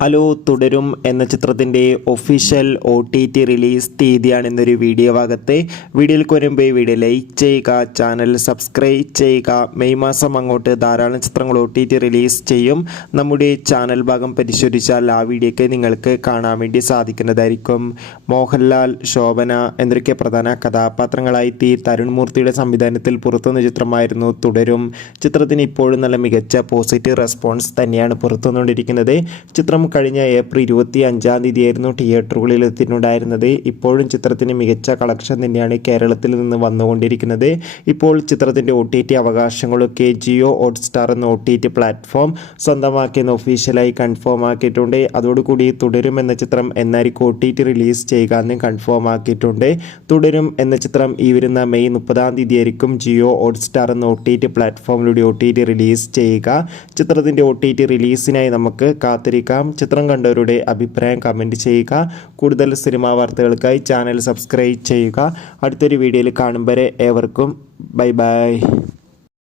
Hello തുടരും എന്ന ചിത്രത്തിൻ്റെ ഒഫീഷ്യൽ OTT റിലീസ് തീയതിയാണ് ഇന്നൊരു വീഡിയോ ഭാഗത്ത്. വീഡിയോയിലേക്ക് വരുമ്പോൾ ഈ വീഡിയോ ലൈക്ക് ചെയ്യുക, ചാനൽ സബ്സ്ക്രൈബ് ചെയ്യുക. മെയ് മാസം അങ്ങോട്ട് ധാരാളം ചിത്രങ്ങൾ OTT റിലീസ് ചെയ്യും. നമ്മുടെ ചാനൽ ഭാഗം പരിശോധിച്ചാൽ ആ വീഡിയോയ്ക്ക് നിങ്ങൾക്ക് കാണാൻ വേണ്ടി സാധിക്കുന്നതായിരിക്കും. മോഹൻലാൽ, ശോഭന എന്നൊക്കെ പ്രധാന കഥാപാത്രങ്ങളായി തരുൺ മൂർത്തിയുടെ സംവിധാനത്തിൽ പുറത്തുവന്ന ചിത്രമായിരുന്നു തുടരും. ചിത്രത്തിന് ഇപ്പോഴും നല്ല മികച്ച പോസിറ്റീവ് റെസ്പോൺസ് തന്നെയാണ് പുറത്തുവന്നുകൊണ്ടിരിക്കുന്നത്. ചിത്രം കഴിഞ്ഞ ഏപ്രിൽ 25-ാം തീയതിയായിരുന്നു തിയേറ്ററുകളിൽ എത്തിയിട്ടുണ്ടായിരുന്നത്. ഇപ്പോഴും ചിത്രത്തിന് മികച്ച കളക്ഷൻ തന്നെയാണ് കേരളത്തിൽ നിന്ന് വന്നുകൊണ്ടിരിക്കുന്നത്. ഇപ്പോൾ ചിത്രത്തിൻ്റെ OTT അവകാശങ്ങളൊക്കെ ജിയോ ഹോട്ട്സ്റ്റാർ എന്ന OTT പ്ലാറ്റ്ഫോം സ്വന്തമാക്കിയെന്ന് ഒഫീഷ്യലായി കൺഫേം ആക്കിയിട്ടുണ്ട്. അതോടുകൂടി തുടരും എന്ന ചിത്രം എന്നായിരിക്കും OTT റിലീസ് ചെയ്യുക എന്ന് കൺഫേം ആക്കിയിട്ടുണ്ട്. തുടരും എന്ന ചിത്രം ഈ വരുന്ന മെയ് 30-ാം തീയതിയായിരിക്കും ജിയോ ഹോട്ട്സ്റ്റാർ എന്ന OTT പ്ലാറ്റ്ഫോമിലൂടെ OTT റിലീസ് ചെയ്യുക. ചിത്രത്തിൻ്റെ OTT റിലീസിനായി നമുക്ക് കാത്തിരിക്കാം. ചിത്രം കണ്ടവരുടെ അഭിപ്രായം കമൻറ്റ് ചെയ്യുക. കൂടുതൽ സിനിമാ വാർത്തകൾക്കായി ചാനൽ സബ്സ്ക്രൈബ് ചെയ്യുക. അടുത്തൊരു വീഡിയോയിൽ കാണും വരെ ഏവർക്കും ബൈ ബൈ.